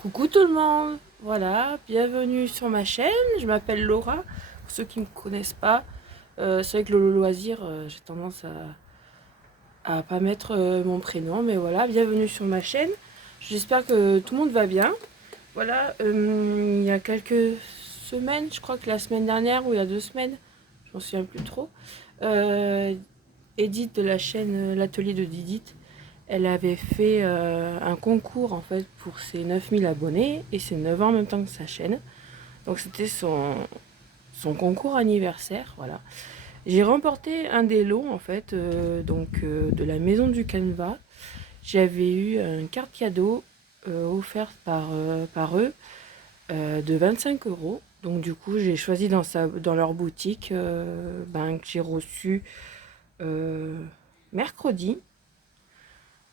Coucou tout le monde, voilà, bienvenue sur ma chaîne, je m'appelle Laura, pour ceux qui ne me connaissent pas, c'est vrai que le loisir, j'ai tendance à pas mettre mon prénom, mais voilà, bienvenue sur ma chaîne, j'espère que tout le monde va bien. Voilà, il y a quelques semaines, je crois que la semaine dernière ou il y a 2 semaines, je m'en souviens plus trop, euh, Edith de la chaîne L'Atelier de Didith, elle avait fait un concours en fait pour ses 9000 abonnés et ses 9 ans en même temps que sa chaîne. Donc c'était son concours anniversaire, voilà. J'ai remporté un des lots en fait, de la maison du Canva. J'avais eu une carte cadeau offerte par eux de 25 euros. Donc du coup j'ai choisi dans leur boutique que j'ai reçu euh, mercredi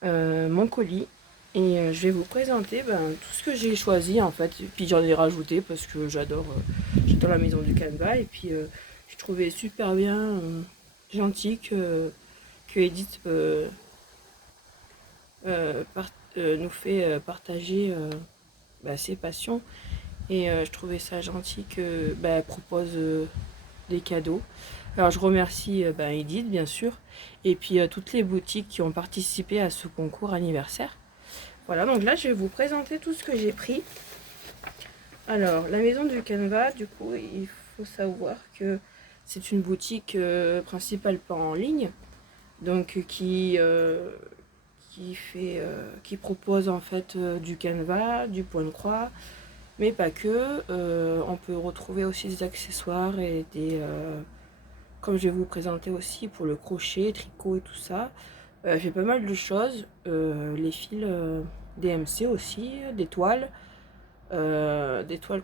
mon colis. Et je vais vous présenter tout ce que j'ai choisi en fait. Et puis j'en ai rajouté parce que j'adore la maison du Canva. Et puis je trouvais super bien, gentil que Edith nous fait partager ses passions. Et je trouvais ça gentil qu'elle propose des cadeaux. Alors je remercie Edith bien sûr. Et puis toutes les boutiques qui ont participé à ce concours anniversaire. Voilà, donc là, je vais vous présenter tout ce que j'ai pris. Alors, la maison du Canva, du coup, il faut savoir que c'est une boutique principalement en ligne, donc qui propose en fait du Canva, du point de croix, mais pas que. On peut retrouver aussi des accessoires et comme je vais vous présenter aussi pour le crochet, tricot et tout ça. Elle fait pas mal de choses, les fils DMC aussi, des toiles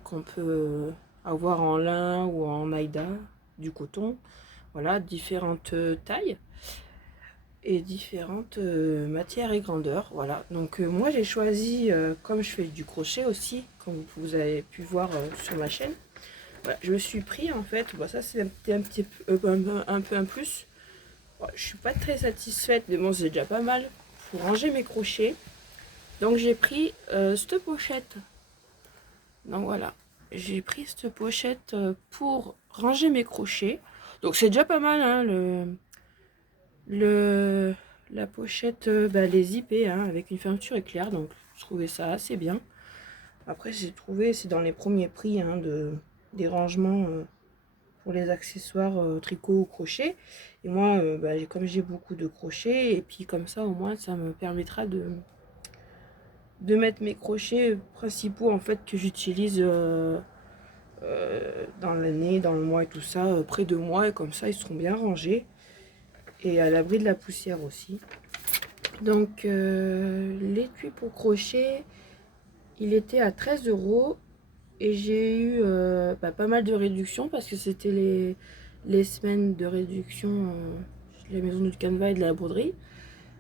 qu'on peut avoir en lin ou en maïda, du coton, voilà, différentes tailles et différentes matières et grandeurs, voilà. Donc moi j'ai choisi, comme je fais du crochet aussi, comme vous avez pu voir sur ma chaîne, voilà, je me suis pris en fait, ça c'est un petit peu un plus. Bon, je suis pas très satisfaite, mais bon c'est déjà pas mal pour ranger mes crochets. Donc j'ai pris cette pochette. Donc voilà, j'ai pris cette pochette pour ranger mes crochets. Donc c'est déjà pas mal, hein, le, la pochette, les zippée, hein, avec une fermeture éclair. Donc je trouvais ça assez bien. Après j'ai trouvé, c'est dans les premiers prix hein, des rangements pour les accessoires tricot ou crochet. Et moi, comme j'ai beaucoup de crochets, et puis comme ça au moins ça me permettra de mettre mes crochets principaux en fait que j'utilise dans l'année, dans le mois et tout ça, près de moi, et comme ça ils seront bien rangés et à l'abri de la poussière aussi. Donc l'étui pour crochet, il était à 13 euros et j'ai eu pas mal de réductions parce que c'était les semaines de réduction chez les maisons du Canva et de la broderie.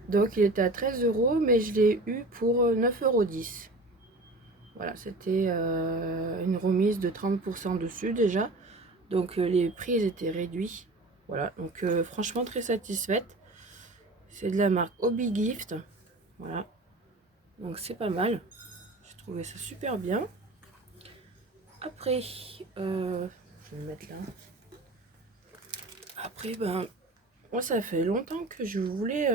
Donc il était à 13 euros, mais je l'ai eu pour 9,10 €. Voilà, c'était une remise de 30% dessus déjà. Donc les prix étaient réduits. Voilà, donc franchement très satisfaite. C'est de la marque Hobby Gift. Voilà, donc c'est pas mal. J'ai trouvé ça super bien. Après, je vais le mettre là. Après, moi ça fait longtemps que je voulais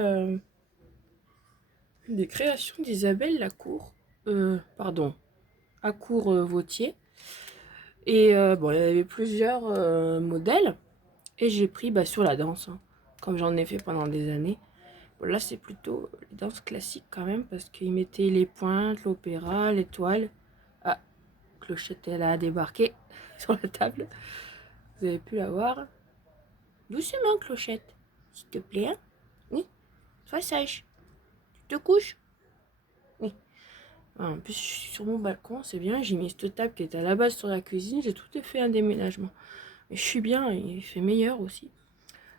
des créations d'Isabelle Lacour. Pardon, Accour Vautier. Et bon, il y avait plusieurs modèles. Et j'ai pris sur la danse, hein, comme j'en ai fait pendant des années. Bon, là, c'est plutôt les danses classiques quand même, parce qu'ils mettaient les pointes, l'opéra, l'étoile. Ah, Clochette, elle a débarqué sur la table. Vous avez pu la voir. Doucement, Clochette, s'il te plaît. Hein, oui, sois sage. Tu te couches. Oui. Ah, en plus, je suis sur mon balcon, c'est bien. J'ai mis cette table qui était à la base sur la cuisine. J'ai tout fait un déménagement. Mais je suis bien, il fait meilleur aussi.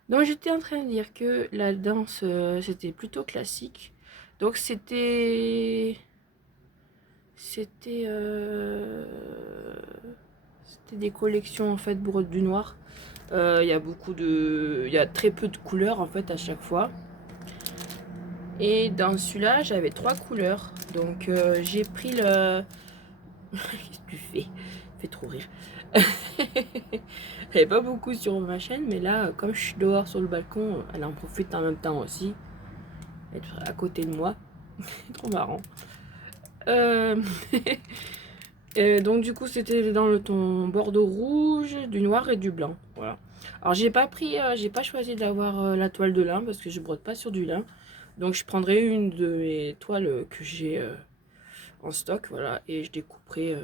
Donc j'étais en train de dire que la danse c'était plutôt classique. Donc c'était des collections en fait brut du noir. Il y a très peu de couleurs en fait à chaque fois. Et dans celui-là j'avais 3 couleurs. Donc j'ai pris Qu'est-ce que tu fais? Fais trop rire. Elle est pas beaucoup sur ma chaîne, mais là, comme je suis dehors sur le balcon, elle en profite en même temps aussi. Être à côté de moi. Trop marrant. Donc du coup, c'était dans le ton bordeaux rouge, du noir et du blanc. Voilà. Alors j'ai pas choisi d'avoir la toile de lin parce que je brode pas sur du lin. Donc je prendrai une de mes toiles que j'ai en stock, voilà, et je découperai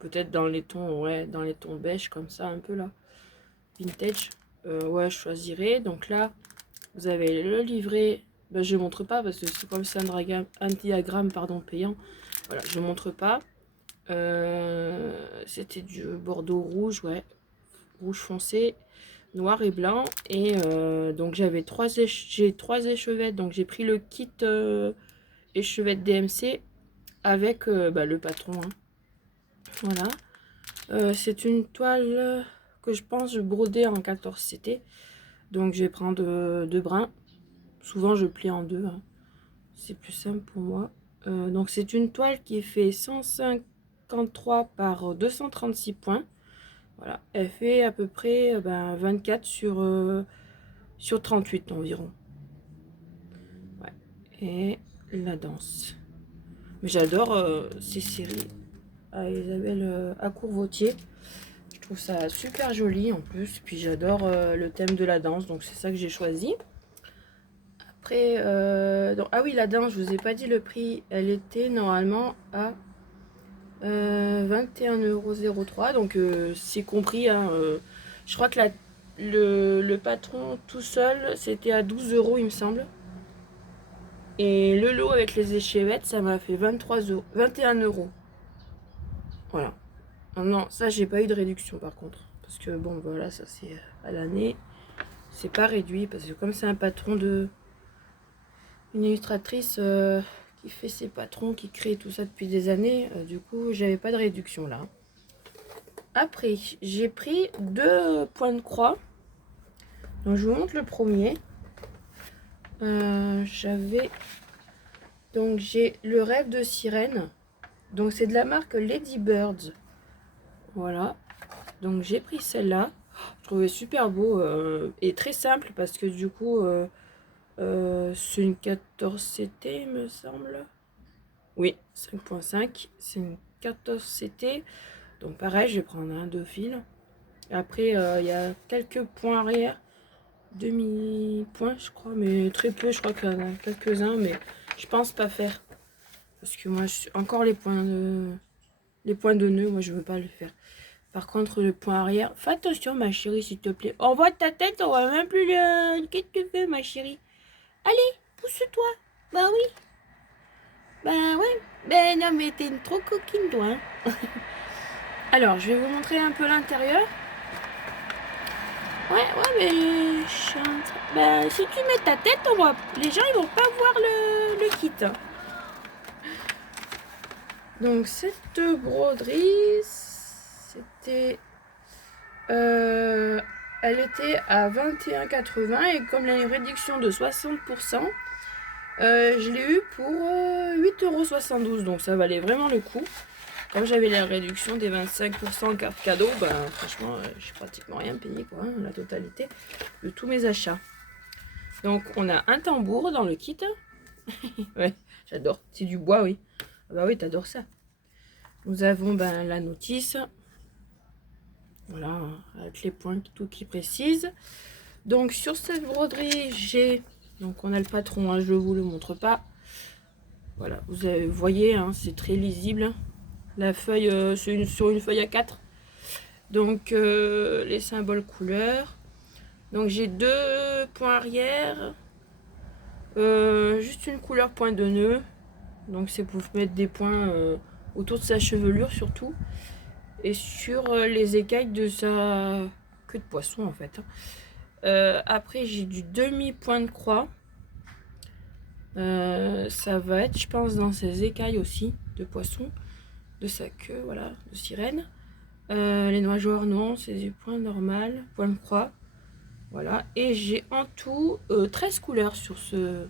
peut-être dans les tons, ouais, dans les tons beige comme ça, un peu là, vintage. Ouais, je choisirai. Donc là, vous avez le livret. Ben, je ne montre pas parce que c'est comme c'est un diagramme pardon, payant. Voilà, je ne montre pas. C'était du bordeaux rouge, ouais, rouge foncé, noir et blanc. Et donc j'avais j'ai trois échevettes. Donc j'ai pris le kit échevette DMC avec le patron. Hein. Voilà. C'est une toile que je pense broder en 14 CT. Donc je vais prendre deux brins. Souvent je plie en deux. Hein. C'est plus simple pour moi. Donc c'est une toile qui fait 153 par 236 points. Voilà. Elle fait à peu près 24 sur 38 environ. Ouais. Et la danse. Mais j'adore ces séries à Isabelle à Courvotier. Je trouve ça super joli en plus. Puis j'adore le thème de la danse. Donc c'est ça que j'ai choisi. Après, ah oui, la danse, je vous ai pas dit le prix. Elle était normalement à 21,03 €. Donc c'est compris. Hein, je crois que le patron tout seul, c'était à 12 € il me semble. Et le lot avec les échevettes, ça m'a fait 21 €. Voilà. Non, ça, j'ai pas eu de réduction par contre. Parce que bon, voilà, ça c'est à l'année. C'est pas réduit parce que comme c'est un patron de... Une illustratrice qui fait ses patrons, qui crée tout ça depuis des années, du coup, j'avais pas de réduction là. Après, j'ai pris deux points de croix. Donc, je vous montre le premier. Donc, j'ai le rêve de sirène. Donc, c'est de la marque Lady Birds. Voilà. Donc, j'ai pris celle-là. Je trouvais super beau et très simple parce que du coup, c'est une 14 CT, il me semble. Oui, 5.5. C'est une 14 CT. Donc, pareil, je vais prendre un deux fils. Après, il y a quelques points arrière. Demi-point, je crois, mais très peu. Je crois qu'il y en a quelques-uns, mais je pense pas faire. Parce que moi, encore les points de nœud, moi, je veux pas le faire. Par contre, le point arrière, fais attention, ma chérie, s'il te plaît. On voit ta tête, on voit même plus le... Qu'est-ce que tu fais, ma chérie? Allez, pousse-toi. Bah oui. Bah ouais. Ben non, mais t'es une trop coquine, toi. Hein. Alors, je vais vous montrer un peu l'intérieur. Ouais, mais ben, si tu mets ta tête, les gens ils vont pas voir le kit. Donc cette broderie, c'était, elle était à 21,80 et comme il y a une réduction de 60%, je l'ai eu pour 8,72 €. Donc ça valait vraiment le coup. Comme j'avais la réduction des 25% carte cadeau, ben franchement, j'ai pratiquement rien payé, quoi, hein, la totalité de tous mes achats. Donc, on a un tambour dans le kit. Ouais, j'adore. C'est du bois, oui. Ah bah oui, t'adores ça. Nous avons la notice. Voilà, avec les points, tout qui précise. Donc, sur cette broderie, j'ai... Donc, on a le patron, hein, je ne vous le montre pas. Voilà, vous voyez, hein, c'est très lisible. La feuille, c'est sur une feuille A4. Donc, les symboles couleurs. Donc, j'ai deux points arrière. Juste une couleur point de nœud. Donc, c'est pour mettre des points autour de sa chevelure, surtout. Et sur les écailles de sa queue de poisson, en fait. Après, j'ai du demi-point de croix. Ça va être, je pense, dans ses écailles aussi de poisson, de sa queue, voilà, de sirène. Les nageoires, non, c'est du point normal, point de croix. Voilà, et j'ai en tout 13 couleurs sur ce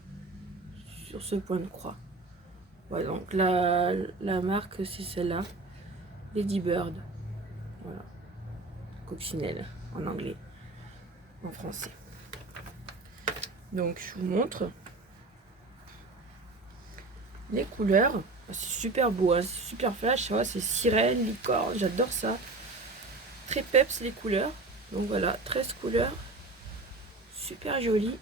point de croix. Voilà, donc la marque, c'est celle-là. Ladybird. Voilà. Coccinelle en anglais, en français. Donc je vous montre les couleurs. C'est super beau, hein, c'est super flash, c'est sirène, licorne, j'adore ça. Très peps les couleurs. Donc voilà, 13 couleurs. Super joli.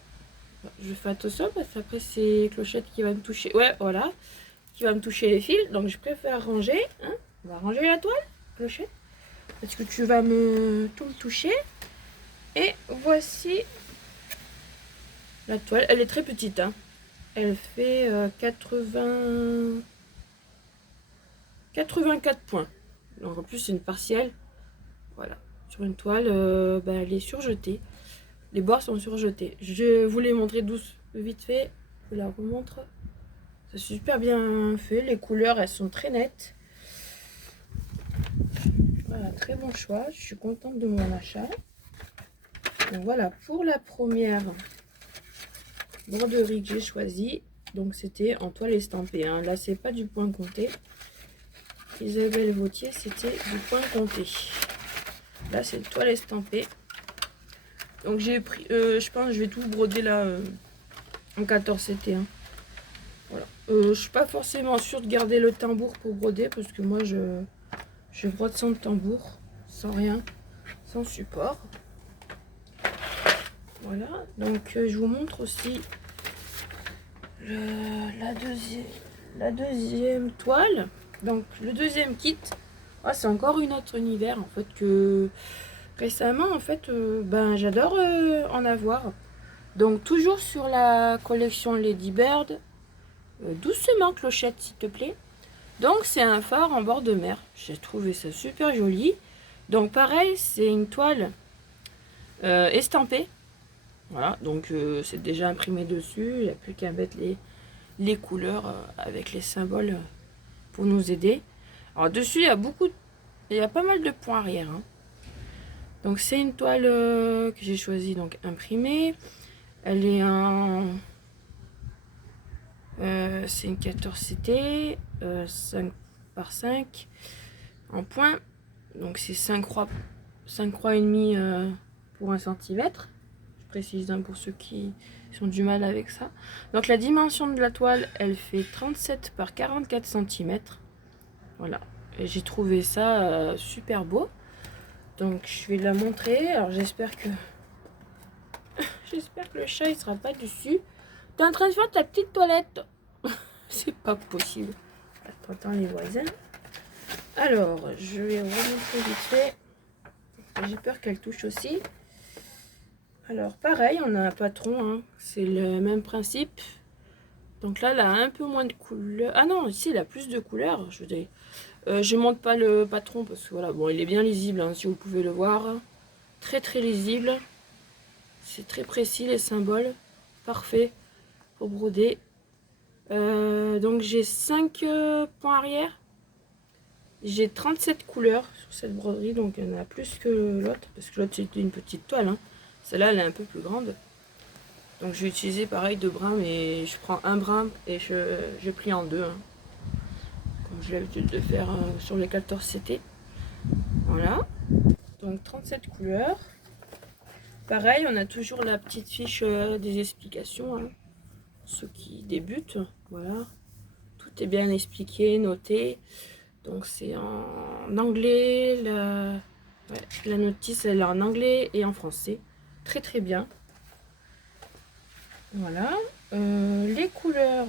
Je fais attention parce qu'après c'est Clochette qui va me toucher. Ouais, voilà. Qui va me toucher les fils. Donc je préfère ranger. Hein. On va ranger la toile, Clochette. Parce que tu vas tout me toucher. Et voici la toile. Elle est très petite. Hein. Elle fait 84 points. Donc en plus c'est une partielle. Voilà. Sur une toile, elle est surjetée. Les bords sont surjetés. Je vous les montrer vite fait. Je la remontre. C'est super bien fait. Les couleurs, elles sont très nettes. Voilà, très bon choix. Je suis contente de mon achat. Donc voilà, pour la première broderie que j'ai choisie. Donc c'était en toile estampée. Hein. Là, c'est pas du point compté. Isabelle Vautier, c'était du point compté. Là, c'est toile estampée. Donc j'ai pris, je pense que je vais tout broder là en 14 CT. Hein. Voilà. Je suis pas forcément sûre de garder le tambour pour broder parce que moi je brode sans tambour, sans rien, sans support. Voilà. Donc je vous montre aussi la deuxième toile. Donc le deuxième kit. Ah, c'est encore une autre univers en fait que récemment en fait j'adore en avoir. Donc toujours sur la collection Ladybird. Doucement Clochette s'il te plaît. Donc c'est un phare en bord de mer. J'ai trouvé ça super joli. Donc pareil, c'est une toile estampée. Voilà, donc c'est déjà imprimé dessus. Il n'y a plus qu'à mettre les couleurs avec les symboles pour nous aider. Alors dessus, il y a pas mal de points arrière. Hein. Donc c'est une toile que j'ai choisi donc imprimée. Elle est en... c'est une 14 CT, 5 par 5 en point. Donc c'est 5 croix et demi pour 1 centimètre. Je précise pour ceux qui ont du mal avec ça. Donc la dimension de la toile, elle fait 37 par 44 cm. Voilà. Et j'ai trouvé ça super beau. Donc je vais la montrer. Alors j'espère que le chat il sera pas dessus. T'es en train de faire ta petite toilette. C'est pas possible. Attends les voisins. Alors je vais remontrer vite fait. J'ai peur qu'elle touche aussi. Alors pareil, on a un patron, hein. C'est le même principe. Donc là, elle a un peu moins de couleurs. Ah non, ici, elle a plus de couleurs. Je monte pas le patron parce que voilà, bon, il est bien lisible, hein, si vous pouvez le voir. Très très lisible. C'est très précis les symboles. Parfait pour broder. Donc j'ai 5 points arrière. J'ai 37 couleurs sur cette broderie, donc il y en a plus que l'autre. Parce que l'autre, c'était une petite toile. Hein. Celle-là, elle est un peu plus grande. Donc je vais utiliser pareil 2 brins, mais je prends un brin et je plie en deux. Hein. Comme j'ai l'habitude de faire sur les 14 CT. Voilà. Donc 37 couleurs. Pareil, on a toujours la petite fiche des explications. Hein. Ceux qui débutent, voilà. Tout est bien expliqué, noté. Donc c'est en anglais. La notice, elle est en anglais et en français. Très très bien. Voilà. Les couleurs.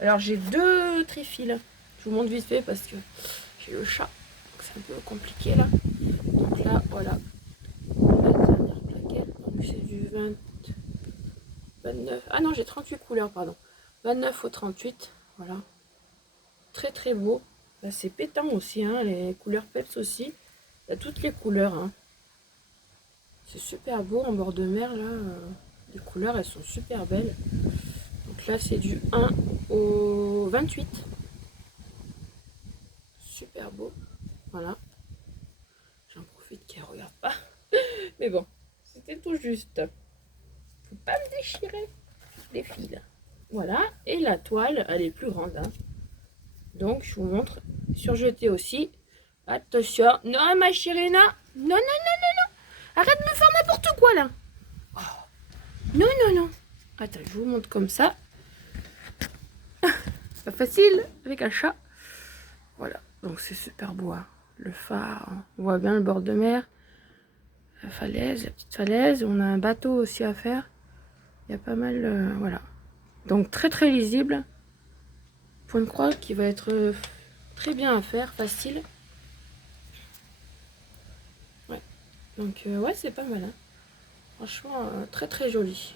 Alors j'ai 2 trifils. Je vous montre vite fait parce que j'ai le chat. C'est un peu compliqué là. Donc là, voilà. La dernière plaquette. Donc c'est du 29. Ah non, j'ai 38 couleurs, pardon. 29 au 38. Voilà. Très très beau. Là c'est pétant aussi, hein. Les couleurs peps aussi. Il y a toutes les couleurs. Hein. C'est super beau en bord de mer là. Les couleurs elles sont super belles. Donc là c'est du 1 au 28. Super beau. Voilà. J'en profite qu'elle regarde pas. Mais bon, c'était tout juste. Faut pas me déchirer les fils. Voilà. Et la toile, elle est plus grande. Hein. Donc je vous montre. Surjetée aussi. Attention. Non, ma chérie, non. Non, non, non, non, non. Arrête de me faire n'importe quoi, là. Oh. Non, non, non. Attends, je vous montre comme ça. Pas facile avec un chat. Voilà, donc c'est super beau. Hein. Le phare, on voit bien le bord de mer. La falaise, la petite falaise. On a un bateau aussi à faire. Il y a pas mal, voilà. Donc très très lisible. Point de croix qui va être très bien à faire, facile. Ouais, donc ouais, c'est pas mal. Hein. Franchement, très très joli.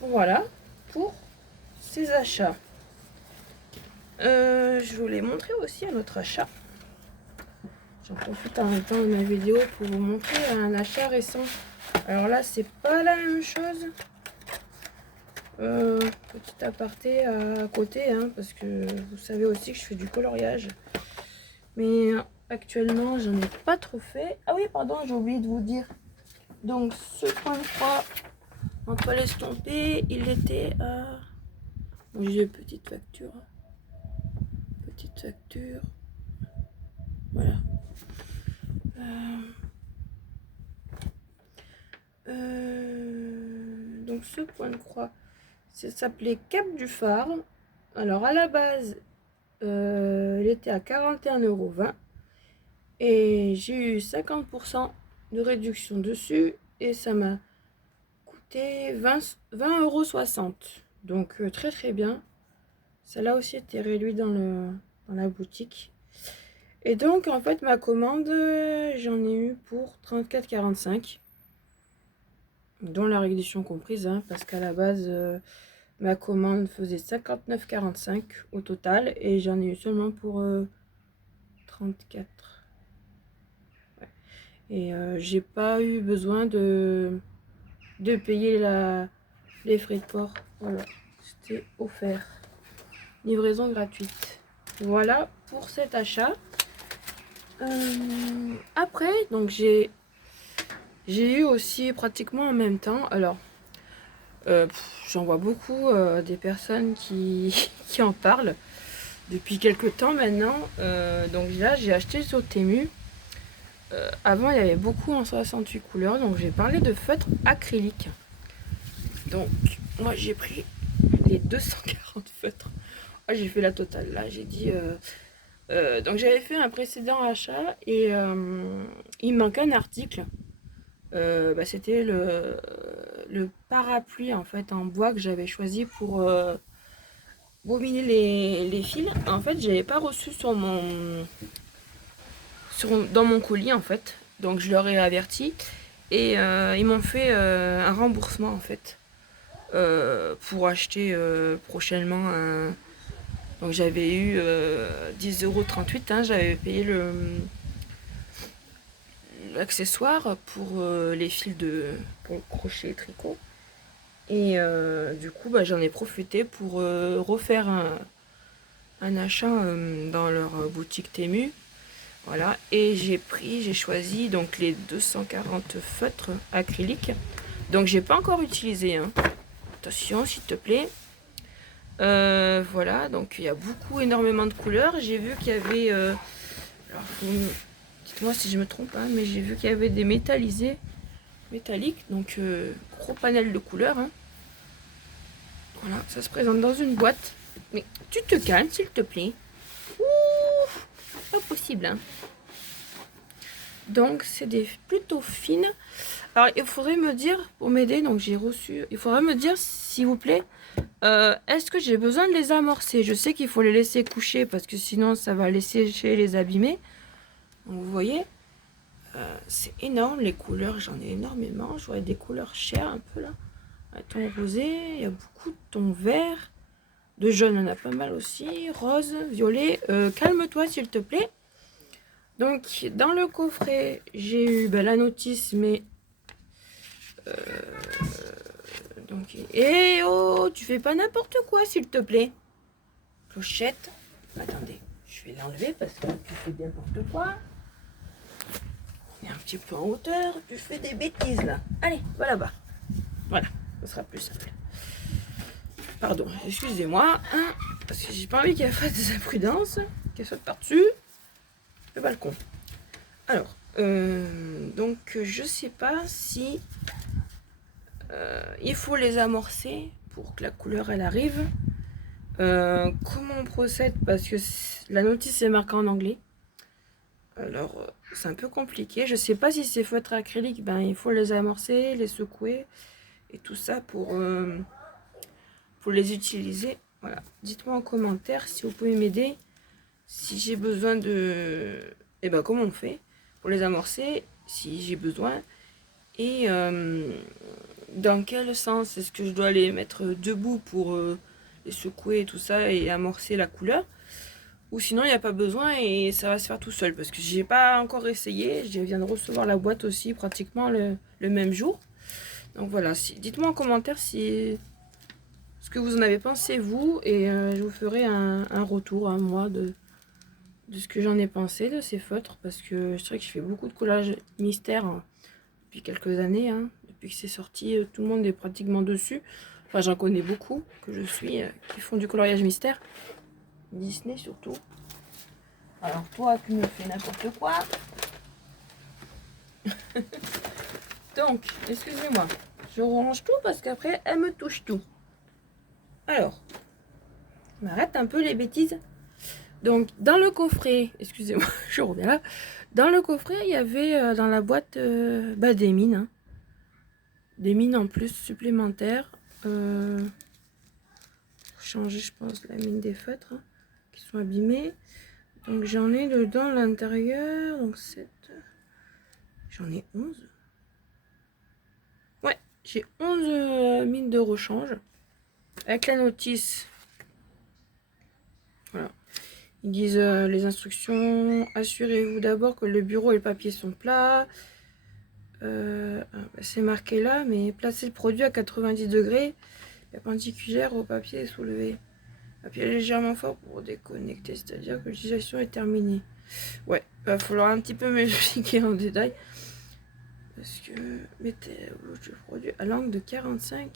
Voilà pour ces achats. Je voulais montrer aussi un autre achat. J'en profite en même temps de ma vidéo pour vous montrer un achat récent. Alors là, c'est pas la même chose. Petit aparté à côté, hein, parce que vous savez aussi que je fais du coloriage. Mais actuellement, j'en ai pas trop fait. Ah oui, pardon, j'ai oublié de vous dire. Donc, ce point de croix en toile estompée, il était à... Bon, j'ai une petite facture. Petite facture. Voilà. Donc, ce point de croix, ça s'appelait Cap du Phare. Alors, à la base, il était à 41,20 € et j'ai eu 50% de réduction dessus et ça m'a coûté 20,60 €. Donc très très bien. Ça là aussi été réduit dans la boutique. Et donc en fait ma commande, j'en ai eu pour 34,45 €, dont la réduction comprise, hein, parce qu'à la base ma commande faisait 59,45 € au total et j'en ai eu seulement pour 34. Ouais. Et j'ai pas eu besoin de payer les frais de port. Voilà, c'était offert. Livraison gratuite. Voilà pour cet achat. Après, donc j'ai eu aussi pratiquement en même temps. Alors, j'en vois beaucoup des personnes qui en parlent depuis quelques temps maintenant. Donc là, j'ai acheté sur Temu. Avant, il y avait beaucoup en 68 couleurs. Donc, j'ai parlé de feutre acrylique. Donc, moi, j'ai pris les 240 feutres. Ah, j'ai fait la totale. Là, j'ai dit... donc, j'avais fait un précédent achat et il me manque un article. C'était le parapluie, en fait, en bois que j'avais choisi pour bobiner les fils. En fait, j'avais pas reçu dans mon colis, en fait. Donc, je leur ai averti. Et ils m'ont fait un remboursement, en fait. Pour acheter prochainement un... Donc j'avais eu 10,38 €, hein, j'avais payé l'accessoire pour les fils pour le crochet et tricot. Et du coup j'en ai profité pour refaire un achat dans leur boutique Temu. Voilà, et j'ai choisi donc les 240 feutres acryliques. Donc j'ai pas encore utilisé, hein. Attention s'il te plaît. Voilà, donc il y a énormément de couleurs. J'ai vu qu'il y avait... alors, dites-moi si je me trompe, hein, mais j'ai vu qu'il y avait des métalliques. Donc, gros panel de couleurs. Hein. Voilà, ça se présente dans une boîte. Mais tu te calmes, s'il te plaît. Ouh, pas possible, hein. Donc, c'est des plutôt fines. Alors, il faudrait me dire, pour m'aider, donc j'ai reçu... Il faudrait me dire, s'il vous plaît... est-ce que j'ai besoin de les amorcer? Je sais qu'il faut les laisser coucher parce que sinon ça va les sécher, les abîmer. Donc, vous voyez, c'est énorme les couleurs, j'en ai énormément. Je vois des couleurs chères un peu là. Un ton rosé, il y a beaucoup de tons verts. De jaune, il y en a pas mal aussi. Rose, violet. Calme-toi s'il te plaît. Donc dans le coffret, j'ai eu la notice, mais... Donc, et oh, tu fais pas n'importe quoi, s'il te plaît. Clochette. Attendez, je vais l'enlever parce que tu fais n'importe quoi. On est un petit peu en hauteur, tu fais des bêtises là. Allez, va là-bas. Voilà, ce sera plus simple. Pardon, excusez-moi, hein, parce que j'ai pas envie qu'elle fasse des imprudences, qu'elle saute par-dessus. le balcon. Alors, donc je sais pas si il faut les amorcer pour que la couleur elle arrive. Comment on procède, parce que la notice est marquée en anglais. Alors c'est un peu compliqué. Je sais pas si ces feutres acryliques, ben il faut les amorcer, les secouer et tout ça pour les utiliser. Voilà. Dites-moi en commentaire si vous pouvez m'aider, si j'ai besoin de... Et ben comment on fait pour les amorcer, si j'ai besoin. Et dans quel sens est-ce que je dois les mettre debout pour les secouer et tout ça et amorcer la couleur, ou sinon il n'y a pas besoin et ça va se faire tout seul, parce que j'ai pas encore essayé. Je viens de recevoir la boîte aussi pratiquement le même jour. Donc voilà, dites-moi en commentaire si ce que vous en avez pensé vous, et je vous ferai un retour à moi de ce que j'en ai pensé de ces feutres, parce que je sais que je fais beaucoup de collage mystère depuis quelques années, hein. Depuis que c'est sorti, tout le monde est pratiquement dessus. Enfin, j'en connais beaucoup que je suis qui font du coloriage mystère, Disney surtout. Alors toi qui me fais n'importe quoi. Donc excusez-moi, je range tout parce qu'après elle me touche tout. Alors je m'arrête un peu les bêtises. Donc dans le coffret, excusez-moi, je reviens là. Dans le coffret, il y avait dans la boîte des mines, hein. Des mines en plus supplémentaires. Changer, je pense, la mine des feutres, hein, qui sont abîmés. Donc j'en ai dedans l'intérieur. Donc 7. J'en ai 11. Ouais, j'ai 11 mines de rechange. Avec la notice. Voilà. Ils disent les instructions. Assurez-vous d'abord que le bureau et le papier sont plats. C'est marqué là, mais placez le produit à 90 degrés, perpendiculaire au papier soulevé. Papier légèrement fort pour déconnecter, c'est-à-dire que l'utilisation est terminée. Ouais, il va falloir un petit peu m'expliquer en détail. Parce que mettez le produit à l'angle de 45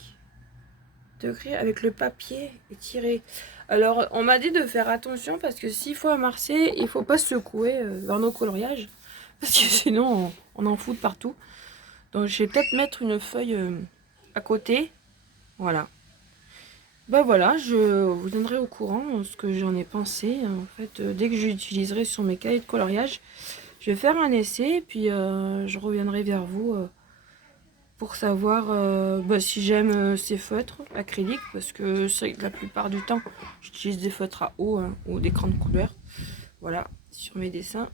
degrés avec le papier étiré. Alors, on m'a dit de faire attention parce que s'il faut amorcer, il faut pas secouer vers nos coloriages. Parce que sinon, on en fout de partout. Donc, je vais peut-être mettre une feuille à côté. Voilà. Ben voilà, je vous donnerai au courant ce que j'en ai pensé. En fait, dès que j'utiliserai sur mes cahiers de coloriage, je vais faire un essai. Et puis, je reviendrai vers vous pour savoir si j'aime ces feutres acryliques. Parce que c'est que la plupart du temps, j'utilise des feutres à eau, hein, ou des grandes couleurs. Voilà, sur mes dessins.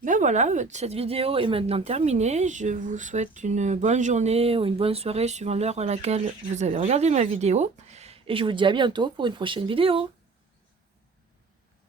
Ben voilà, cette vidéo est maintenant terminée. Je vous souhaite une bonne journée ou une bonne soirée suivant l'heure à laquelle vous avez regardé ma vidéo. Et je vous dis à bientôt pour une prochaine vidéo.